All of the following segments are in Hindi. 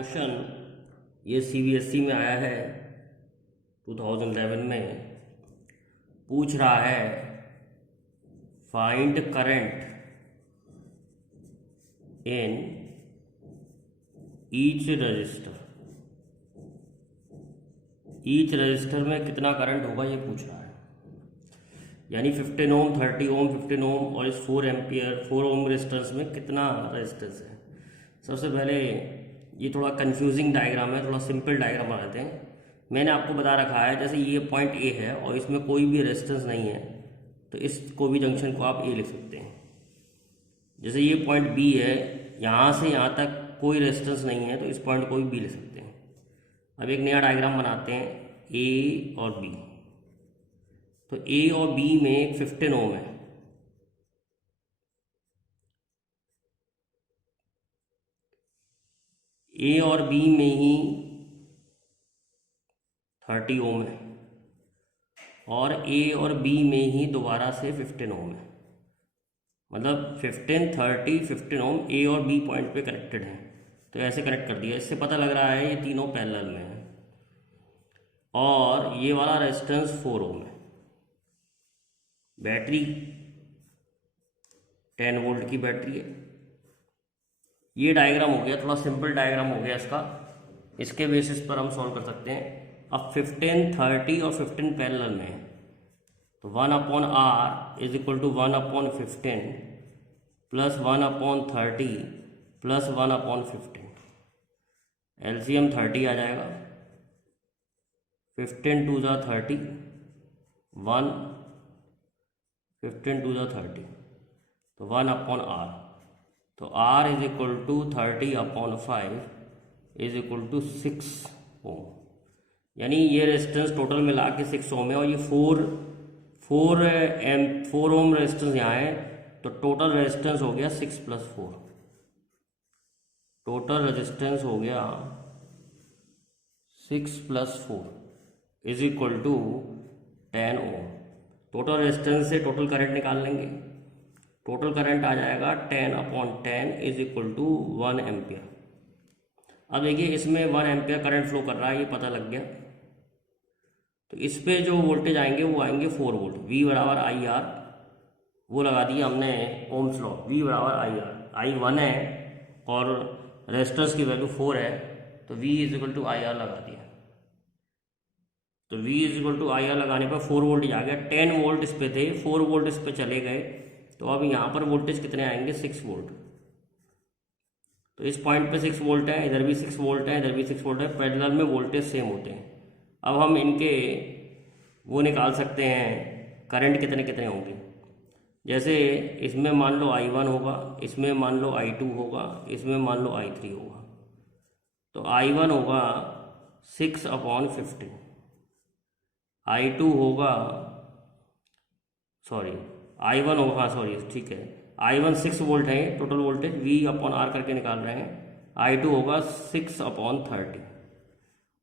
क्वेश्चन ये सीबीएसई में आया है 2011 में। पूछ रहा है find current in each resistor. Each resistor में कितना करंट होगा ये पूछ रहा है। यानी 15 ओम, 30 ओम, 15 ओम और इस 4 एम्पियर 4 ओम रेजिस्टेंस में कितना रेजिस्टेंस है। सबसे पहले ये थोड़ा कंफ्यूजिंग डायग्राम है, थोड़ा सिंपल डायग्राम बनाते हैं। मैंने आपको बता रखा है जैसे ये पॉइंट ए है और इसमें कोई भी रेजिस्टेंस नहीं है तो इस कोई भी जंक्शन को आप ए लिख सकते हैं। जैसे ये पॉइंट बी है, यहाँ से यहाँ तक कोई रेजिस्टेंस नहीं है तो इस पॉइंट को भी बी लिख सकते हैं। अब एक नया डायग्राम बनाते हैं ए और बी। तो ए और बी में 15 ओम है, ए और बी में ही 30 ओम है और ए और बी में ही दोबारा से 15 ओम है। मतलब 15, 30, 15 ओम ए और बी पॉइंट पे कनेक्टेड है। तो ऐसे कनेक्ट कर दिया। इससे पता लग रहा है ये तीनों पैरेलल में है। और ये वाला रेजिस्टेंस 4 ओम है। बैटरी 10 वोल्ट की बैटरी है। ये डायग्राम हो गया, थोड़ा सिंपल डायग्राम हो गया इसका। इसके बेसिस पर हम सॉल्व कर सकते हैं। अब 15, 30 और 15 पैरेलल में है तो 1/r is equal to 1/15 plus 1/30 plus 1/15। LCM 30 आ जाएगा। 15 2 जा 30, 1, 15 2 जा 30 तो 1/r। तो r is equal to 30/5 is equal to 6 ohm. यानी ये रेजिस्टेंस टोटल मिला के 6 ओम है और ये 4 ओम रेजिस्टेंस यहाँ है तो टोटल रेजिस्टेंस हो गया 6 + 4। टोटल रेजिस्टेंस हो गया 6 + 4 is equal to 10 ohm. Total resistance से टोटल करंट निकाल लेंगे। टोटल करंट आ जाएगा 10/10 इज इक्वल टू 1 एम्पियर। अब देखिए इसमें 1 एम्पियर करंट फ्लो कर रहा है, ये पता लग गया। तो इस पे जो वोल्टेज आएंगे वो आएंगे 4 वोल्ट। V बराबर आई आर वो लगा दिया हमने ओम्स लॉ। V बराबर आई आर, आई 1 है और रेजिस्टेंस की वैल्यू 4 है तो V is equal to I R लगा दिया। तो V is equal to I R लगाने पर 4 वोल्ट आ गया। 10 वोल्ट इस पे थे, 4 वोल्ट इस पे चले गए तो अब यहाँ पर वोल्टेज कितने आएंगे 6 वोल्ट। तो इस पॉइंट पे 6 वोल्ट है, इधर भी 6 वोल्ट है, इधर भी 6 वोल्ट है। पैरेलल में वोल्टेज सेम होते हैं। अब हम इनके वो निकाल सकते हैं करंट कितने कितने होंगे। जैसे इसमें मान लो I1 होगा, इसमें मान लो I2 होगा, इसमें मान लो I3 होगा। तो I1 होगा 6/15, I2 होगा I1 होगा, ठीक है, I1 6 वोल्ट है टोटल वोल्टेज, V/R करके निकाल रहे हैं। I2 होगा 6/30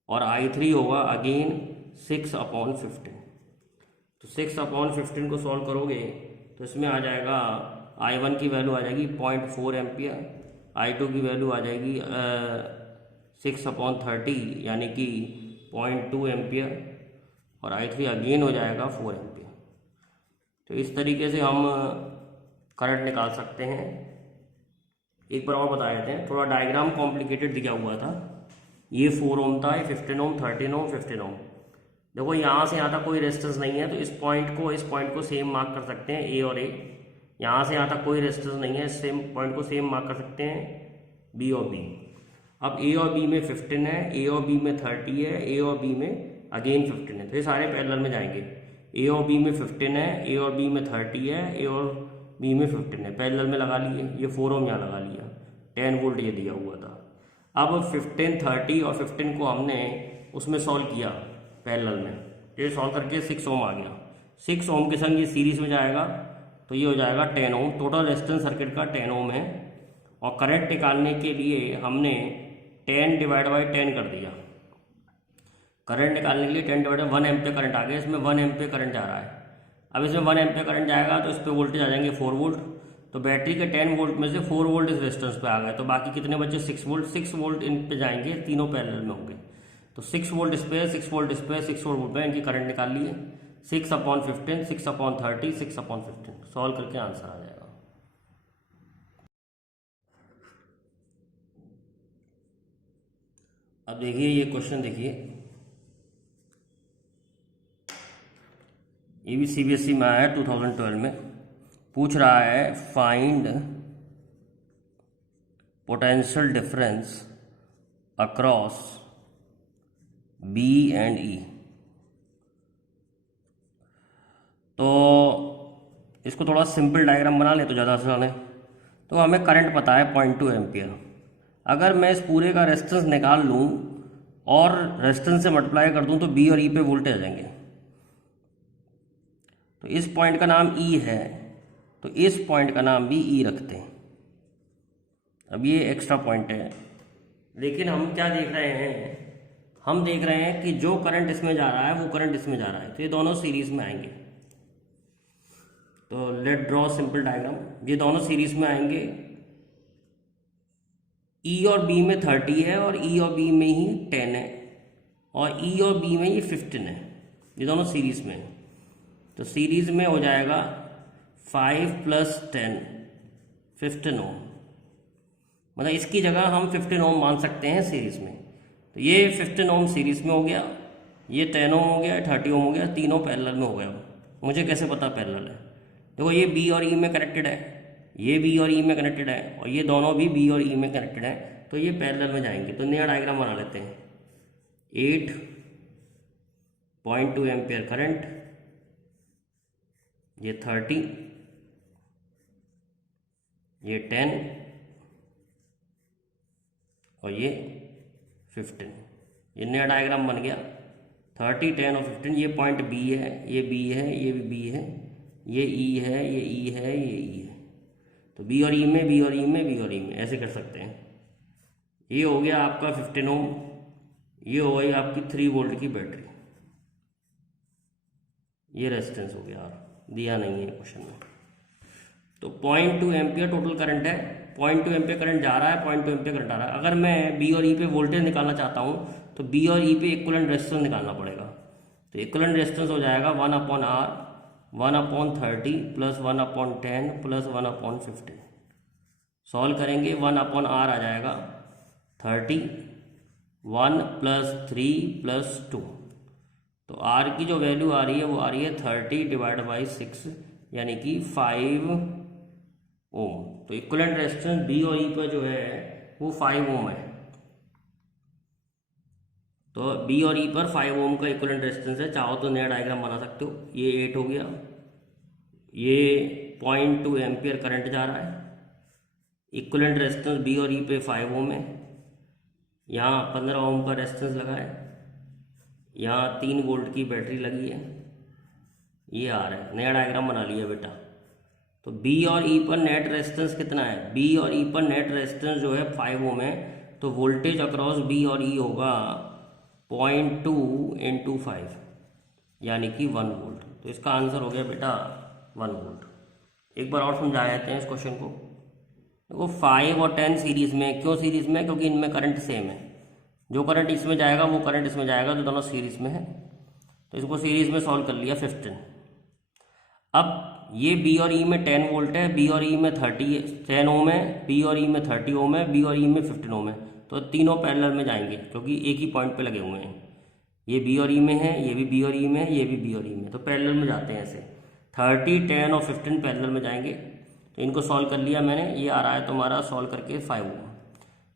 और I3 होगा अगेन 6/15। तो 6/15 को सॉल्व करोगे तो इसमें आ जाएगा I1 की वैल्यू आ जाएगी 0.4 एम्पियर, I2 की वैल्यू आ जाएगी 6/30 यानी कि 0.2 एम्पियर और I3 अगेन हो जाएगा 4 एम्पियर। तो इस तरीके से हम करंट निकाल सकते हैं। एक बार और बता देते हैं, थोड़ा डायग्राम कॉम्प्लिकेटेड दिया हुआ था। ये 4 ओम था, ये 15 ओम, 13 ओम, 15 ओम। देखो यहाँ से यहाँ तक कोई रेजिस्टेंस नहीं है तो इस पॉइंट को सेम मार्क कर सकते हैं ए और ए। यहाँ से यहाँ तक कोई रेजिस्टेंस नहीं है, सेम पॉइंट को सेम मार्क कर सकते हैं बी और बी। अब ए और बी में 15 है, ए और बी में 30 है, ए और बी में अगेन 15 है। तो ये सारे पैरेलल में जाएंगे। ए और बी में 15 है, ए और बी में 30 है, ए और बी में 15 है, पैरेलल में लगा लिए। ये 4 ओम यहाँ लगा लिया, 10 वोल्ट ये दिया हुआ था। अब 15, 30 और 15 को हमने उसमें सॉल्व किया पैरेलल में। ये सॉल्व करके 6 ओम आ गया। 6 ओम के संग ये सीरीज में जाएगा तो ये हो जाएगा 10 ओम। टोटल रेजिस्टेंस सर्किट का 10 ओम है और करंट निकालने के लिए हमने 10/10 कर दिया। करंट निकालने के लिए 10/1 एम्पियर करंट आ गया। इसमें 1 एम्पियर करंट जा रहा है। अब इसमें 1 एम्पियर करंट जाएगा तो इस पर वोल्टेज आ जाएंगे 4 वोल्ट। तो बैटरी के 10 वोल्ट में से 4 वोल्ट इस रेजिस्टेंस पे आ गए, तो बाकी कितने बचे 6 वोल्ट। 6 वोल्ट इन पे जाएंगे, तीनों पैरेलल में होंगे। तो 6 वोल्ट इस पे, 6 वोल्ट इस पे, 6 वोल्ट पे इनकी करंट निकाल लिए। 6/15, 6/30, 6/15 सॉल्व करके आंसर आ जाएगा। अब देखिए ये क्वेश्चन देखिए, ये भी सीबीएसई में आया है 2012 में। पूछ रहा है find potential difference across B and E. तो इसको थोड़ा सिंपल डायग्राम बना ले तो ज़्यादा आसान है। तो हमें करंट पता है 0.2 एम्पियर। अगर मैं इस पूरे का रेजिस्टेंस निकाल लूँ और रेजिस्टेंस से मल्टीप्लाई कर दूँ तो बी और ई पे वोल्टेज आ जाएंगे। तो इस पॉइंट का नाम ई है, तो इस पॉइंट का नाम भी ई रखते हैं। अब ये एक्स्ट्रा पॉइंट है, लेकिन हम क्या देख रहे हैं, हम देख रहे हैं कि जो करंट इसमें जा रहा है वो करंट इसमें जा रहा है, तो ये दोनों सीरीज में आएंगे। तो लेट ड्रॉ सिंपल डायग्राम। ये दोनों सीरीज में आएंगे। ई और बी में 30 है और ई और बी में ही 10 है, और ई और बी में ये 15 है। ये दोनों सीरीज में है, तो सीरीज में हो जाएगा 5 + 10 15 ओम। मतलब इसकी जगह हम 15 ओम मान सकते हैं सीरीज में। तो ये 15 ओम सीरीज में हो गया, ये 10 ओम हो गया, 30 ओम हो गया, तीनों पैरेलल में हो गया। मुझे कैसे पता पैरेलल है? देखो ये बी और ई में कनेक्टेड है, ये बी और ई में कनेक्टेड है, और ये दोनों भी बी और ई में कनेक्टेड है, तो ये पैरेलल में जाएंगे। तो नया डायग्राम बना लेते हैं। 8.2 एम्पियर करंट, ये 30, ये 10 और ये 15। ये नया डायग्राम बन गया। 30, 10 और 15। ये पॉइंट बी है, ये बी है, ये भी बी है, ये ई है, ये ई है, ये ई है। तो बी और ई में, बी और ई में, बी और ई में, ऐसे कर सकते हैं। ये हो गया आपका 15 ओम, ये हो गई आपकी 3 वोल्ट की बैटरी। ये रेजिस्टेंस हो गया, दिया नहीं है क्वेश्चन में। तो 0.2 एम्पियर टोटल करंट है। 0.2 एम्पियर करंट जा रहा है, 0.2 एम्पियर करंट आ रहा है। अगर मैं बी और ई पे वोल्टेज निकालना चाहता हूँ तो बी और ई पे इक्विवेलेंट रेजिस्टेंस निकालना पड़ेगा। तो इक्विवेलेंट रेजिस्टेंस हो जाएगा 1/R, 1/30 + 1/10 + 1/15। सॉल्व करेंगे, 1/R आ जाएगा 30, 1 + 3 + 2। तो R की जो वैल्यू आ रही है वो आ रही है 30/6, यानी कि 5 ओम। तो इक्विवेलेंट रेजिस्टेंस बी और ई पर जो है वो 5 ओम है। तो बी और ई पर 5 ओम का इक्विवेलेंट रेजिस्टेंस है। चाहो तो नया डायग्राम बना सकते हो। ये 8 हो गया, ये 0.2 एम्पियर करंट जा रहा है। इक्विवेलेंट रेजिस्टेंस बी और ई पे 5 ओम है। यहाँ 15 ओम का रेजिस्टेंस लगा है, यहाँ 3 वोल्ट की बैटरी लगी है, ये आ रहा है। नया डायग्राम बना लिया बेटा। तो बी और ई पर नेट रेजिस्टेंस कितना है? बी और ई पर नेट रेजिस्टेंस जो है 5 ओम है। तो वोल्टेज अक्रॉस बी और ई होगा 0.2 × 5, यानी कि 1 वोल्ट। तो इसका आंसर हो गया बेटा 1 वोल्ट। एक बार और समझा देते हैं इस क्वेश्चन को। देखो 5 और 10 सीरीज में, क्यों सीरीज में? क्योंकि इनमें करंट सेम है। जो करंट इसमें जाएगा वो करंट इसमें जाएगा, तो दोनों सीरीज में है। तो इसको सीरीज में सॉल्व कर लिया 15। अब ये बी और ई में 10 वोल्ट है, बी और ई में 10 ओम है, बी और ई में 30 ओम है, बी और ई में 15 ओम है। तो तीनों पैरेलल में जाएंगे क्योंकि एक ही पॉइंट पे लगे हुए हैं। ये बी और ई में है, ये भी बी और ई में है, ये भी बी और ई में, तो पैरेलल में जाते हैं ऐसे। 30, 10 और 15 पैरेलल में जाएंगे। तो इनको सॉल्व कर लिया मैंने। ये आ रहा है तुम्हारा सॉल्व करके 5 ओम।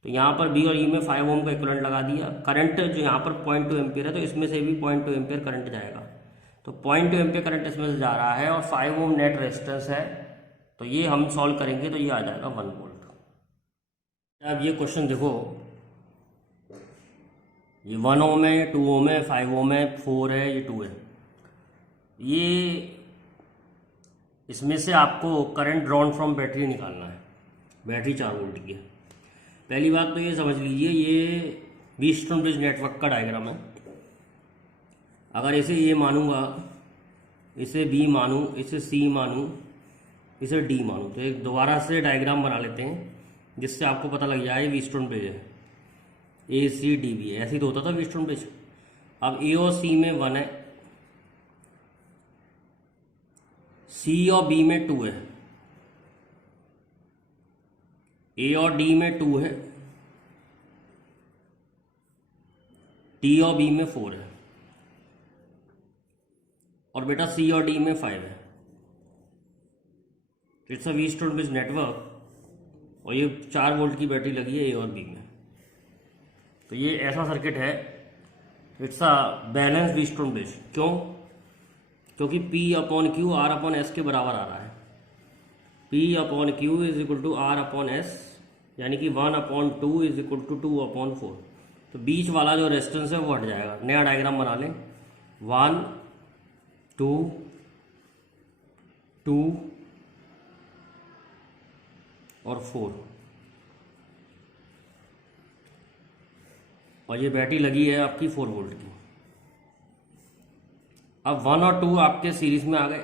तो यहाँ पर बी और ई में 5 ओम का इक्विवेलेंट लगा दिया। करंट जो यहाँ पर 0.2 एम्पियर है, तो इसमें से भी 0.2 एम्पियर करंट जाएगा। तो 0.2 एम्पियर करंट इसमें से जा रहा है और 5 ओम नेट रेजिस्टेंस है। तो ये हम सॉल्व करेंगे तो ये आ जाएगा 1 वोल्ट। अब ये क्वेश्चन देखो, ये 1 ओम है, 2 ओम है, 5 ओम है, 4 है, ये 2 है। ये इसमें से आपको करंट ड्रॉन फ्रॉम बैटरी निकालना है। बैटरी 4 वोल्ट की है। पहली बात तो ये समझ लीजिए, ये व्हीटस्टोन ब्रिज नेटवर्क का डायग्राम है। अगर इसे ये मानूंगा, इसे बी मानूं, इसे सी मानूं, इसे डी मानो। तो एक दोबारा से डायग्राम बना लेते हैं जिससे आपको पता लग जाए व्हीटस्टोन ब्रिज है, ए सी डी बी है, ऐसे ही तो होता था व्हीटस्टोन ब्रिज। अब ए और सी में 1 है, सी और बी में 2 है, ए और डी में 2 है, डी और बी में 4 है, और बेटा सी और डी में 5 है। It's a Wheatstone bridge network, और ये 4 वोल्ट की बैटरी लगी है ए और बी में। तो ये ऐसा सर्किट है, it's a balance Wheatstone bridge. क्यों? क्योंकि P upon Q R upon S के बराबर आ रहा है। P upon Q is equal to R upon S, यानी कि 1/2 इज इक्वल टू 2/4। तो बीच वाला जो रेजिस्टेंस है वो हट जाएगा। नया डायग्राम बना लें, 1 2 2 और 4, और ये बैटरी लगी है आपकी 4 वोल्ट की। अब 1 और 2 आपके सीरीज में आ गए,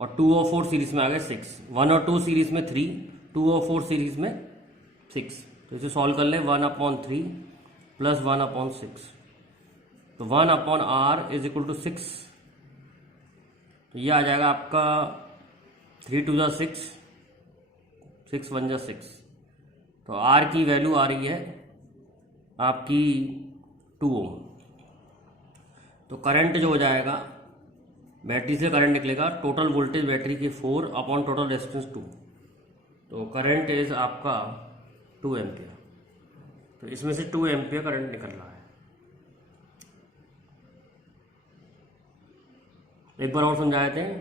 और 2 और 4 सीरीज में आ गए 6। 1 और 2 सीरीज में 3, 2 और 4 सीरीज में 6। तो इसे सॉल्व कर ले, 1/3 प्लस 1/6। तो 1/R इज इक्वल टू 6। तो ये आ जाएगा आपका 3 2 6, 6 1 6। तो R की वैल्यू आ रही है आपकी 2 ओम। तो करंट जो हो जाएगा, बैटरी से करंट निकलेगा, टोटल वोल्टेज बैटरी की 4 अपॉन टोटल रेजिस्टेंस 2। तो करंट इज आपका 2 एम्पियर। तो इसमें से 2 एम्पियर करंट निकल रहा है। एक बार और समझा देते हैं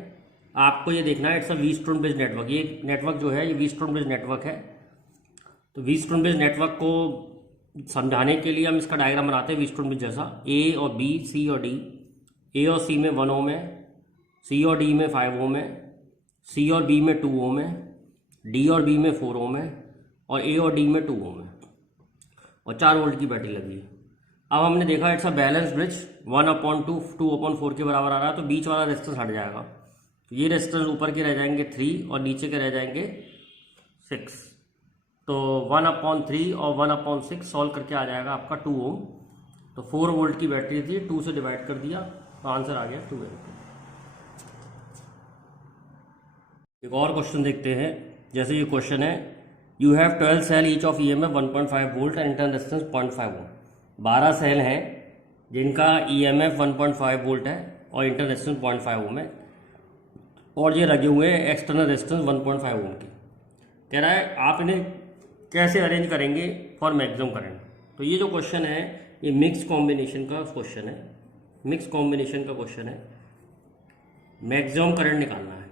आपको। ये देखना है, it's a Wheatstone bridge network. ये नेटवर्क जो है ये व्हीटस्टोन ब्रिज नेटवर्क है। तो व्हीटस्टोन ब्रिज नेटवर्क को समझाने के लिए हम इसका डायग्राम बनाते हैं व्हीटस्टोन ब्रिज जैसा। ए और बी, सी और डी, ए और सी में 1 ओम है, सी और डी में 5 ओम है, सी और बी में 2 ओम है, डी और बी में 4 ओम है, और ए और डी में 2 ओम है, और 4 वोल्ट की बैटरी लगी है। अब हमने देखा इट्स अ बैलेंस ब्रिज, 1/2 2/4 के बराबर आ रहा है। तो बीच वाला रेजिस्टेंस हट जाएगा। तो ये रेजिस्टेंस ऊपर के रह जाएंगे 3 और नीचे के रह जाएंगे 6। तो 1/3 और 1/6 सॉल्व करके आ जाएगा आपका 2 ओम। तो 4 वोल्ट की बैटरी थी, 2 से डिवाइड कर दिया तो आंसर आ गया 2 एम्पियर। एक और क्वेश्चन देखते हैं। जैसे ये क्वेश्चन है, you have 12 cell each of EMF 1.5 volt and internal resistance 0.5 ohm. 12 cell हैं जिनका EMF 1.5 वोल्ट है और इंटरनल रेजिस्टेंस 0.5 ओम है, और ये लगे हुए हैं एक्सटर्नल रेजिस्टेंस 1.5 ओम के। कह रहा है आप इन्हें कैसे अरेंज करेंगे फॉर मैक्सिमम करंट। तो ये जो क्वेश्चन है ये मिक्स कॉम्बिनेशन का क्वेश्चन है। मिक्स कॉम्बिनेशन का क्वेश्चन है, मैक्सिमम करंट निकालना है।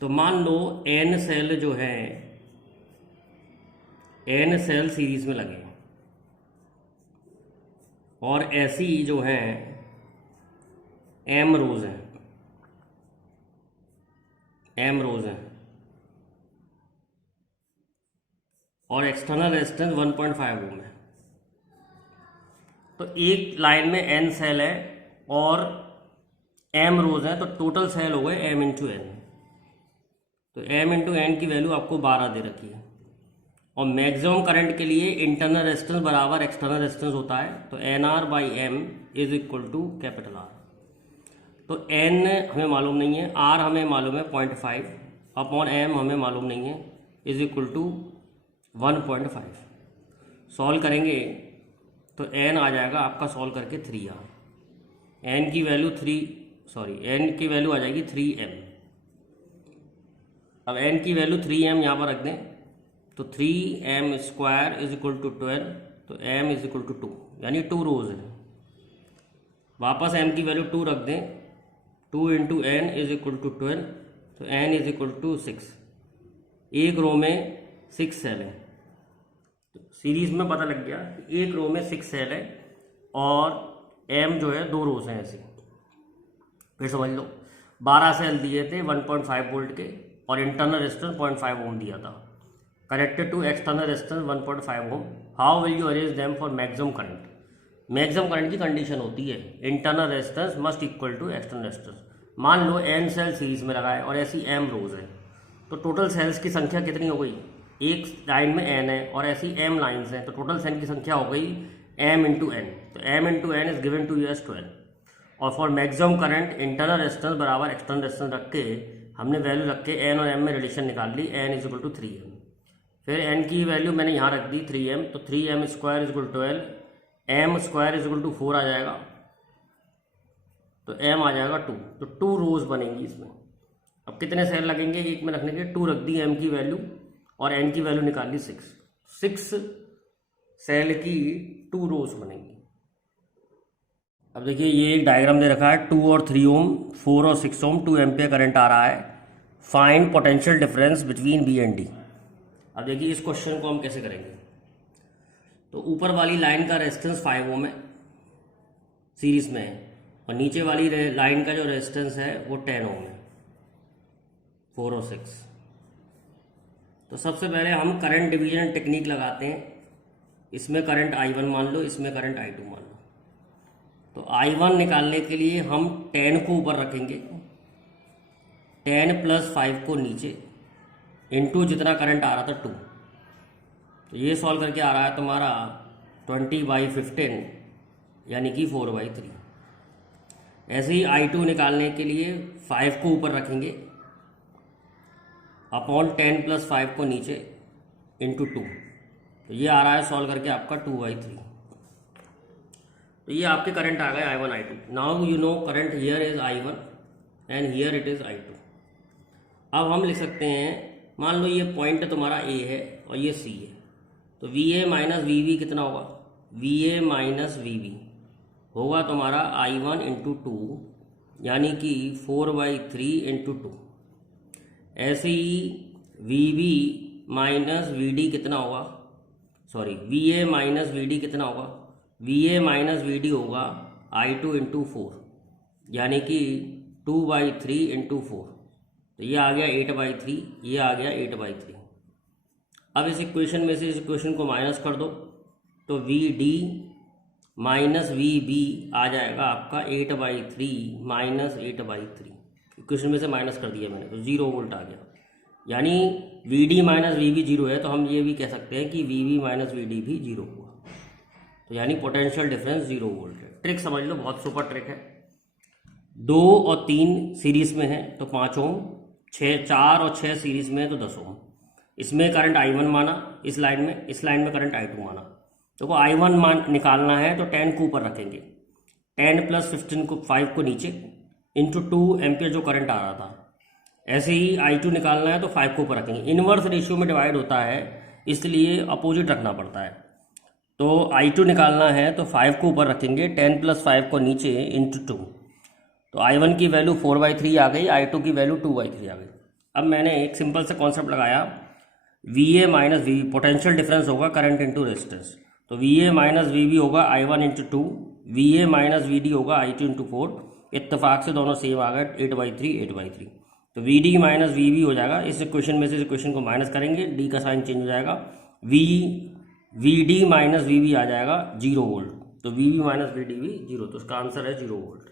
तो मान लो n सेल जो है, n सेल सीरीज में लगे हैं, और ऐसी जो है m रोज हैं, m रोज हैं, और एक्सटर्नल रेजिस्टेंस 1.5 ओम है। तो एक लाइन में n सेल है और m रोज है, तो टोटल सेल हो गए m इंटू n। तो m इंटू n की वैल्यू आपको 12 दे रखी है। और मैक्सिमम करंट के लिए इंटरनल रेजिस्टेंस बराबर एक्सटर्नल रेजिस्टेंस होता है। तो NR/M is equal to capital R। तो n हमें मालूम नहीं है, R हमें मालूम है 0.5 अपॉन m हमें मालूम नहीं है, इज इक्वल टू 1.5। सॉल्व करेंगे तो n आ जाएगा आपका, सॉल्व करके 3R। n की वैल्यू n की वैल्यू आ जाएगी 3m। अब n की वैल्यू 3m यहाँ पर रख दें, तो 3m² इज इक्वल टू 12। तो m इज इक्वल टू 2, यानी 2 रोज है। वापस m की वैल्यू 2 रख दें, 2 into n is equal to 12। तो n इज इक्वल टू 6। एक रो में 6 सेल है। सीरीज में पता लग गया कि एक रो में 6 सेल है और m जो है 2 रोज हैं ऐसे। फिर समझ लो 12 सेल दिए थे 1.5 वोल्ट के, और इंटरनल रेजिस्टेंस 0.5 ओम दिया था। Connected to external resistance 1.5 ohm. How will you arrange them for maximum current. Maximum current की कंडीशन होती है internal resistance must equal to external resistance. मान लो n सेल सीरीज में लगा है और ऐसी m रोज है, तो टोटल सेल्स की संख्या कितनी हो गई? एक लाइन में n है और ऐसी m लाइन्स हैं, तो टोटल सेल की संख्या हो गई m इंटू एन। तो m into n is given to you as 12। और for maximum current internal resistance बराबर एक्सटर्नल रेजिस्टेंस रख के हमने वैल्यू रख के n और m में रिलेशन निकाल ली, n is equal to 3m। फिर n की वैल्यू मैंने यहाँ रख दी 3m, तो 3m square is equal 12, m square is equal to 4 आ जाएगा, तो m आ जाएगा 2। तो 2 रोज बनेंगी इसमें। अब कितने सेल लगेंगे एक में रखने के? 2 रख दी m की वैल्यू और n की वैल्यू निकाल ली 6 सेल की 2 रोज बनेंगी। अब देखिए ये एक डायग्राम दे रखा है, 2 और 3 ओम, 4 और 6 ओम, 2 एम्पियर करंट आ रहा है। Find potential difference between B and D. अब देखिए इस क्वेश्चन को हम कैसे करेंगे। तो ऊपर वाली लाइन का रेजिस्टेंस 5 ओम है, सीरीज में है, और नीचे वाली लाइन का जो रेजिस्टेंस है वो 10 ओम है, 4 और 6। तो सबसे पहले हम करंट डिवीजन टेक्निक लगाते हैं। इसमें करंट I1 मान लो, इसमें करंट I2 मान लो। तो I1 निकालने के लिए हम 10 को ऊपर रखेंगे, 10 प्लस 5 को नीचे, इनटू जितना करंट आ रहा था 2। तो ये सॉल्व करके आ रहा है तुम्हारा 20/15 यानी कि 4/3। ऐसे ही I2 निकालने के लिए 5 को ऊपर रखेंगे, अपॉन 10 प्लस 5 को नीचे, इंटू 2। तो ये आ रहा है सॉल्व करके आपका 2/3। तो ये आपके करंट आ गए I1 I2। Now you know current here is I1 and here it is I2। अब हम लिख सकते हैं, मान लो ये पॉइंट तुम्हारा A है और ये C है, तो VA माइनस VB कितना होगा? VA माइनस VB होगा तुम्हारा I1 इंटू 2 यानी कि 4/3 इंटू 2। ऐसे ही VB माइनस VD कितना होगा? सॉरी, VA माइनस VD कितना होगा? VA माइनस VD होगा I2 इंटू 4 यानी कि 2/3 इंटू 4। तो ये आ गया 8/3, ये आ गया 8/3। अब इस इक्वेशन में से इस इक्वेशन को माइनस कर दो, तो VD माइनस VB आ जाएगा आपका 8/3 माइनस 8/3। इक्वेशन में से माइनस कर दिया मैंने, तो 0 वोल्ट आ गया। यानी VD माइनस VB 0 है, तो हम ये भी कह सकते हैं कि VB माइनस VD भी 0 हुआ। तो यानी पोटेंशियल डिफरेंस 0 वोल्ट है। ट्रिक समझ लो, बहुत सुपर ट्रिक है। 2 और 3 सीरीज में है तो 5 ओम, 4 और 6 सीरीज में है तो 10 ओम। इसमें करंट I1 माना, इस लाइन में करंट I2 माना। तो I1 निकालना है तो 10 को ऊपर रखेंगे, 10 प्लस 15 को 5 को नीचे, इंटू 2 एम्पियर जो करंट आ रहा था। ऐसे ही I2 निकालना है तो 5 को ऊपर रखेंगे। इनवर्स रेशियो में डिवाइड होता है, इसलिए अपोजिट रखना पड़ता है। तो I2 निकालना है तो 5 को ऊपर रखेंगे, 10 प्लस 5 को नीचे, इंटू 2। तो I1 की वैल्यू 4/3 आ गई, I2 की वैल्यू 2/3 आ गई। अब मैंने एक सिंपल सा कॉन्सेप्ट लगाया, VA minus VB, potential difference होगा करंट इंटू रेजिस्टेंस। तो VA माइनस VB होगा I1 into 2, VA minus VD होगा I2 इंटू 4। इत्तेफाक से दोनों सेम आ गए, 8/3। तो VD माइनस VB हो जाएगा। इस इक्वेशन में से इस इक्वेशन को माइनस करेंगे, D का साइन चेंज हो जाएगा, VD माइनस VB आ जाएगा 0 वोल्ट। तो VB माइनस VD भी 0, तो उसका आंसर है 0 वोल्ट।